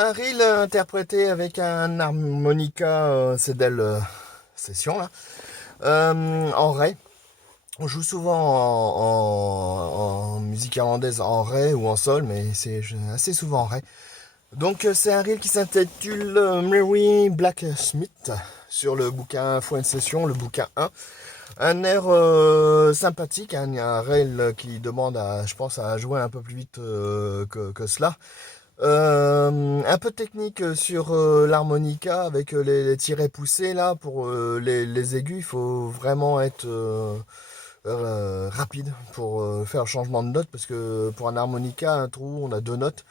Un reel interprété avec un harmonica Cedel Session là, en ré. On joue souvent en musique irlandaise en ré ou en sol, mais c'est assez souvent en ré. Donc c'est un reel qui s'intitule Mary Blacksmith sur le bouquin Foine Session, le bouquin 1. Un air sympathique, hein, un reel qui demande à, je pense, à jouer un peu plus vite que cela. Un peu de technique sur l'harmonica avec les tirets poussés là pour les aigus. Il faut vraiment être rapide pour faire le changement de note parce que pour un harmonica, un trou, on a deux notes.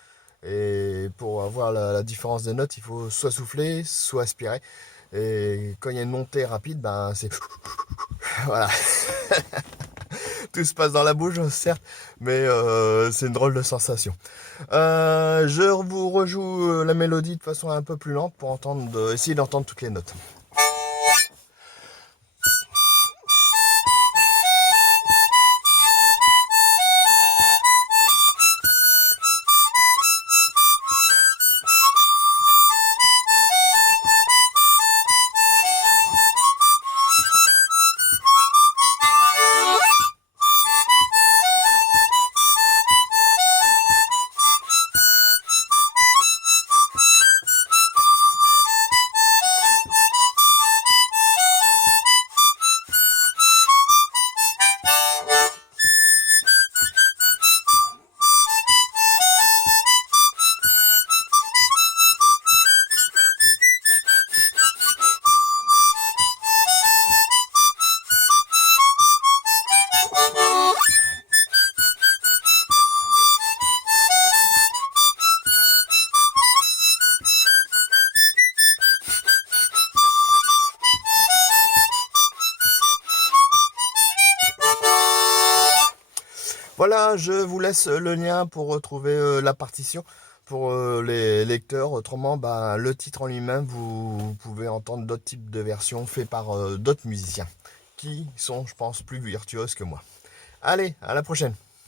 Et pour avoir la différence des notes, il faut soit souffler, soit aspirer. Et quand il y a une montée rapide, ben c'est voilà. Tout se passe dans la bouche, certes, mais c'est une drôle de sensation. Je vous rejoue la mélodie de façon un peu plus lente pour essayer d'entendre toutes les notes. Voilà, je vous laisse le lien pour retrouver la partition pour les lecteurs. Autrement, bah, le titre en lui-même, vous pouvez entendre d'autres types de versions faites par d'autres musiciens qui sont, je pense, plus virtuoses que moi. Allez, à la prochaine.